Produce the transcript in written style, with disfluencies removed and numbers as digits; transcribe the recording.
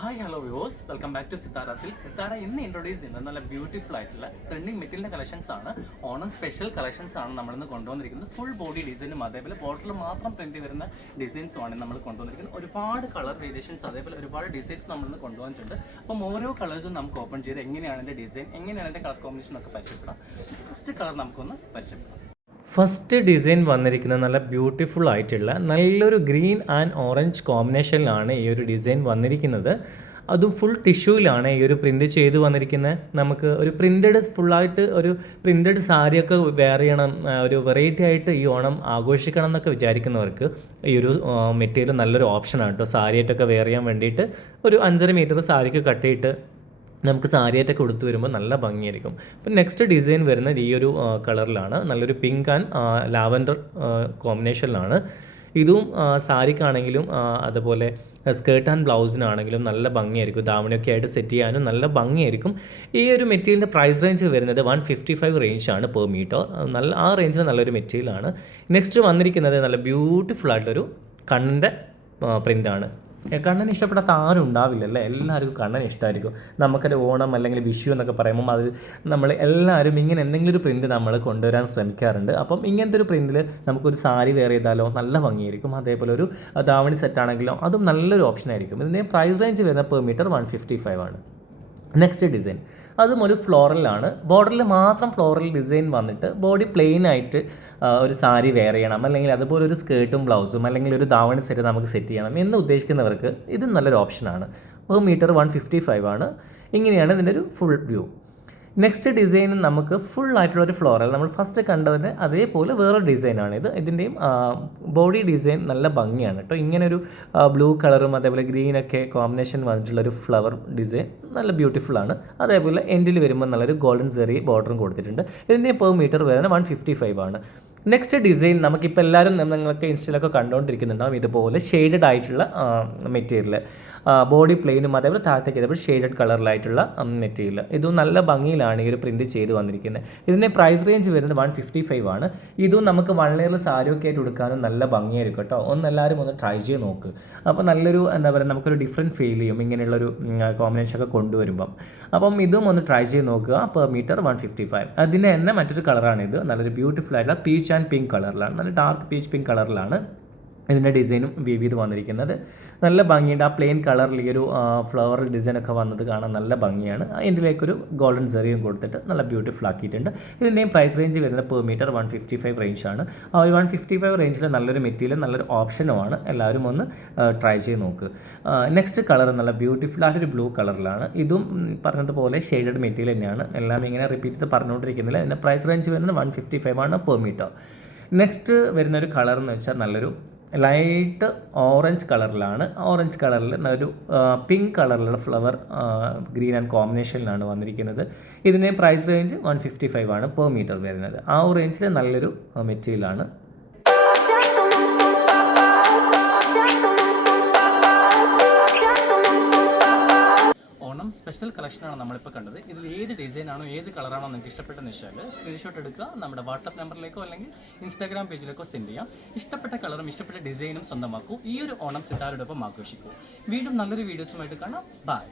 Hi hello viewers, welcome back to Sithara Silks. Sithara ഇന്ന് introduce ചെയ്യുന്നത് നല്ല ബ്യൂട്ടിഫുൾ ആയിട്ടുള്ള ട്രെൻഡിങ് മെറ്റീരിയലിൻ്റെ കളക്ഷൻസ് ആണ്. ഓണം സ്പെഷ്യൽ കളക്ഷൻസ് ആണ് നമ്മളിന്ന് കൊണ്ടുവന്നിരിക്കുന്നത്. ഫുൾ ബോഡി ഡിസൈനും അതേപോലെ ബോട്ടിൽ മാത്രം പ്രിന്റ് വരുന്ന ഡിസൈൻസും ആണ് നമ്മൾ കൊണ്ടുവന്നിരിക്കുന്നത്. ഒരുപാട് കളർ വേരിയേഷൻസ് അതേപോലെ ഒരുപാട് ഡിസൈൻസ് നമ്മളിന്ന് കൊണ്ടുവന്നിട്ടുണ്ട്. അപ്പം ഓരോ കളേഴ്സും നമുക്ക് ഓപ്പൺ ചെയ്ത് എങ്ങനെയാണ് എൻ്റെ ഡിസൈൻ, എങ്ങനെയാണ് എൻ്റെ കളർ കോമ്പിനേഷൻ ഒക്കെ പരിചയപ്പെടാം. ഫസ്റ്റ് കളർ നമുക്കൊന്ന് പരിചയപ്പെടാം. ഫസ്റ്റ് ഡിസൈൻ വന്നിരിക്കുന്നത് നല്ല ബ്യൂട്ടിഫുൾ ആയിട്ടുള്ള നല്ലൊരു ഗ്രീൻ ആൻഡ് ഓറഞ്ച് കോമ്പിനേഷനിലാണ് ഈ ഒരു ഡിസൈൻ വന്നിരിക്കുന്നത്. അതും ഫുൾ ടിഷ്യൂവിലാണ് ഈ ഒരു പ്രിൻ്റ് ചെയ്ത് വന്നിരിക്കുന്നത്. നമുക്ക് ഒരു പ്രിൻറ്റഡ് ഫുള്ളായിട്ട് ഒരു പ്രിൻറ്റഡ് സാരിയൊക്കെ വെയർ ചെയ്യണം, ഒരു വെറൈറ്റി ആയിട്ട് ഈ ഓണം ആഘോഷിക്കണം എന്നൊക്കെ വിചാരിക്കുന്നവർക്ക് ഈ ഒരു മെറ്റീരിയൽ നല്ലൊരു ഓപ്ഷനാണ് കേട്ടോ. സാരിയായിട്ടൊക്കെ വെയർ ചെയ്യാൻ വേണ്ടിയിട്ട് ഒരു 5.5 മീറ്റർ സാരിക്ക് കട്ട് ചെയ്തിട്ട് നമുക്ക് സാരിയായിട്ടൊക്കെ കൊടുത്തു വരുമ്പോൾ നല്ല ഭംഗിയായിരിക്കും. ഇപ്പം നെക്സ്റ്റ് ഡിസൈൻ വരുന്നത് ഈ ഒരു കളറിലാണ്, നല്ലൊരു പിങ്ക് ആൻഡ് ലാവൻഡർ കോമ്പിനേഷനിലാണ്. ഇതും സാരിക്കാണെങ്കിലും അതുപോലെ സ്കേർട്ട് ആൻഡ് ബ്ലൗസിനാണെങ്കിലും നല്ല ഭംഗിയായിരിക്കും. ധാവണിയൊക്കെ ആയിട്ട് സെറ്റ് ചെയ്യാനും നല്ല ഭംഗിയായിരിക്കും. ഈ ഒരു മെറ്റീരിയലിൻ്റെ പ്രൈസ് റേഞ്ച് വരുന്നത് 155 റേഞ്ചാണ് പെർ മീറ്റർ. നല്ല ആ റേഞ്ചിൽ നല്ലൊരു മെറ്റീരിയലാണ്. നെക്സ്റ്റ് വന്നിരിക്കുന്നത് നല്ല ബ്യൂട്ടിഫുൾ ആയിട്ടൊരു കണ്ണിൻ്റെ പ്രിൻ്റാണ്. കണ്ണന് ഇഷ്ടപ്പെടാത്ത ആരും ഉണ്ടാവില്ലല്ലേ, എല്ലാവർക്കും കണ്ണന് ഇഷ്ടമായിരിക്കും. നമുക്കൊരു ഓണം അല്ലെങ്കിൽ വിഷു എന്നൊക്കെ പറയുമ്പം അത് നമ്മൾ എല്ലാവരും ഇങ്ങനെ എന്തെങ്കിലും ഒരു പ്രിൻറ്റ് നമ്മൾ കൊണ്ടുവരാൻ ശ്രമിക്കാറുണ്ട്. അപ്പം ഇങ്ങനത്തെ ഒരു പ്രിൻറ്റിൽ നമുക്കൊരു സാരി വെയർ ചെയ്താലോ നല്ല ഭംഗിയായിരിക്കും. അതേപോലെ ഒരു ധാവണി സെറ്റാണെങ്കിലോ അതും നല്ലൊരു ഓപ്ഷനായിരിക്കും. ഇതിൻ്റെ പ്രൈസ് റേഞ്ച് വരുന്ന പെർ മീറ്റർ 155 ആണ്. നെക്സ്റ്റ് ഡിസൈൻ അതും ഒരു ഫ്ലോറലാണ്. ബോർഡറിൽ മാത്രം ഫ്ലോറൽ ഡിസൈൻ വന്നിട്ട് ബോഡി പ്ലെയിൻ ആയിട്ട് ഒരു സാരി വെയർ ചെയ്യണം, അല്ലെങ്കിൽ അതുപോലെ ഒരു സ്കേർട്ടും ബ്ലൗസും അല്ലെങ്കിൽ ഒരു ധാവണി സെറ്റ് നമുക്ക് സെറ്റ് ചെയ്യണം എന്ന് ഉദ്ദേശിക്കുന്നവർക്ക് ഇത് നല്ലൊരു ഓപ്ഷനാണ്. പെർ മീറ്റർ 155 ആണ്. ഇങ്ങനെയാണ് ഇതിൻ്റെ ഒരു ഫുൾ വ്യൂ. നെക്സ്റ്റ് ഡിസൈൻ നമുക്ക് ഫുൾ ആയിട്ടുള്ളൊരു ഫ്ലോറൽ, നമ്മൾ ഫസ്റ്റ് കണ്ടതിന് അതേപോലെ വേറൊരു ഡിസൈനാണ് ഇത്. ഇതിൻ്റെയും ബോഡി ഡിസൈൻ നല്ല ഭംഗിയാണ് കേട്ടോ. ഇങ്ങനൊരു ബ്ലൂ കളറും അതേപോലെ ഗ്രീനൊക്കെ കോമ്പിനേഷൻ വന്നിട്ടുള്ളൊരു ഫ്ലവർ ഡിസൈൻ നല്ല ബ്യൂട്ടിഫുള്ളാണ്. അതേപോലെ എൻഡിൽ വരുമ്പോൾ നല്ലൊരു ഗോൾഡൻ സെറി ബോർഡറും കൊടുത്തിട്ടുണ്ട്. ഇതിൻ്റെ പെർ മീറ്റർ വരുന്നത് 155 ആണ്. നെക്സ്റ്റ് ഡിസൈൻ നമുക്കിപ്പോൾ എല്ലാവരും നിങ്ങൾക്ക് ഇൻസ്റ്റയിലൊക്കെ കണ്ടുകൊണ്ടിരിക്കുന്നുണ്ടാവും. ഇതുപോലെ ഷെയ്ഡഡ് ആയിട്ടുള്ള മെറ്റീരിയൽ, ബോഡി പ്ലെയിനും അതേപോലെ താഴത്തേക്ക് ഇതേപോലെ ഷെയ്ഡഡ് കളറിലായിട്ടുള്ള മെറ്റീരിയൽ. ഇതും നല്ല ഭംഗിയിലാണ് ഈ ഒരു പ്രിൻറ്റ് ചെയ്ത് വന്നിരിക്കുന്നത്. ഇതിൻ്റെ പ്രൈസ് റേഞ്ച് വരുന്നത് 155 ആണ്. ഇതും നമുക്ക് 1 ലെയർ സാരിയൊക്കെ ആയിട്ട് കൊടുക്കാനും നല്ല ഭംഗിയായിരിക്കും കേട്ടോ. എല്ലാവരും ഒന്ന് ട്രൈ ചെയ്ത് നോക്ക്. അപ്പോൾ നല്ലൊരു എന്താ പറയുക, നമുക്കൊരു ഡിഫറെൻറ്റ് ഫീൽ ചെയ്യും ഇങ്ങനെയുള്ളൊരു കോമ്പിനേഷൻ ഒക്കെ കൊണ്ടുവരുമ്പം. അപ്പം ഇതും ഒന്ന് ട്രൈ ചെയ്ത് നോക്കുക. Per metre 155. അതിന് തന്നെ മറ്റൊരു കളറാണിത്, നല്ലൊരു ബ്യൂട്ടിഫുൾ ആയിട്ടുള്ള പീച്ച് ആൻഡ് പിങ്ക് കളറിലാണ്, നല്ല ഡാർക്ക് പീച്ച് പിങ്ക് കളറിലാണ് ഇതിൻ്റെ ഡിസൈനും വീവ് ചെയ്ത് വന്നിരിക്കുന്നത്. നല്ല ഭംഗിയുണ്ട്. ആ പ്ലെയിൻ കളറിൽ ഈ ഒരു ഫ്ലവർ ഡിസൈനൊക്കെ വന്നത് കാണാൻ നല്ല ഭംഗിയാണ്. ഇതിലേക്കൊരു ഗോൾഡൻ സെറിയും കൊടുത്തിട്ട് നല്ല ബ്യൂട്ടിഫുൾ ആക്കിയിട്ടുണ്ട്. ഇതിൻ്റെയും പ്രൈസ് റേഞ്ച് വരുന്നത് പെർ മീറ്റർ 155 റേഞ്ചാണ്. ആ ഒരു 155 റേഞ്ചിൽ നല്ലൊരു മെറ്റീരിയൽ നല്ലൊരു ഓപ്ഷനുമാണ്. എല്ലാവരും ഒന്ന് ട്രൈ ചെയ്ത് നോക്ക്. നെക്സ്റ്റ് കളർ നല്ല ബ്യൂട്ടിഫുൾ ആയിട്ടൊരു ബ്ലൂ കളറിലാണ്. ഇതും പറഞ്ഞതുപോലെ ഷെയ്ഡഡ് മെറ്റീരിയൽ തന്നെയാണ്. എല്ലാം ഇങ്ങനെ റിപ്പീറ്റ് ചെയ്ത് പറഞ്ഞുകൊണ്ടിരിക്കുന്നില്ല. ഇതിൻ്റെ പ്രൈസ് റേഞ്ച് വരുന്നത് 155 ആണ് പെർ മീറ്റർ. നെക്സ്റ്റ് വരുന്നൊരു കളർ എന്ന് വെച്ചാൽ നല്ലൊരു ലൈറ്റ് ഓറഞ്ച് കളറിലാണ്. ഓറഞ്ച് കളറിൽ നല്ലൊരു പിങ്ക് കളറിലുള്ള ഫ്ലവർ ഗ്രീൻ ആൻഡ് കോമ്പിനേഷനിലാണ് വന്നിരിക്കുന്നത്. ഇതിൻ്റെ പ്രൈസ് റേഞ്ച് 155 ആണ് പെർ മീറ്റർ വരുന്നത്. ആ ഒരു റേഞ്ചിൽ നല്ലൊരു മെറ്റീരിയലാണ്. സ്പെഷ്യൽ കളക്ഷനാണ് നമ്മളിപ്പോൾ കണ്ടത്. ഇതിൽ ഏത് ഡിസൈനാണോ ഏത് കളറാണോ നിങ്ങൾക്ക് ഇഷ്ടപ്പെട്ടെന്ന് വെച്ചാൽ സ്ക്രീൻഷോട്ട് എടുക്കുക, നമ്മുടെ വാട്സാപ്പ് നമ്പറിലേക്കോ അല്ലെങ്കിൽ ഇൻസ്റ്റാഗ്രാം പേജിലേക്കോ സെൻഡ് ചെയ്യാം. ഇഷ്ടപ്പെട്ട കളറും ഇഷ്ടപ്പെട്ട ഡിസൈനും സ്വന്തമാക്കൂ. ഈ ഒരു ഓണം സിത്താരയോടൊപ്പം ആഘോഷിക്കൂ. വീണ്ടും നല്ലൊരു വീഡിയോസുമായിട്ട് കാണാം. ബൈ.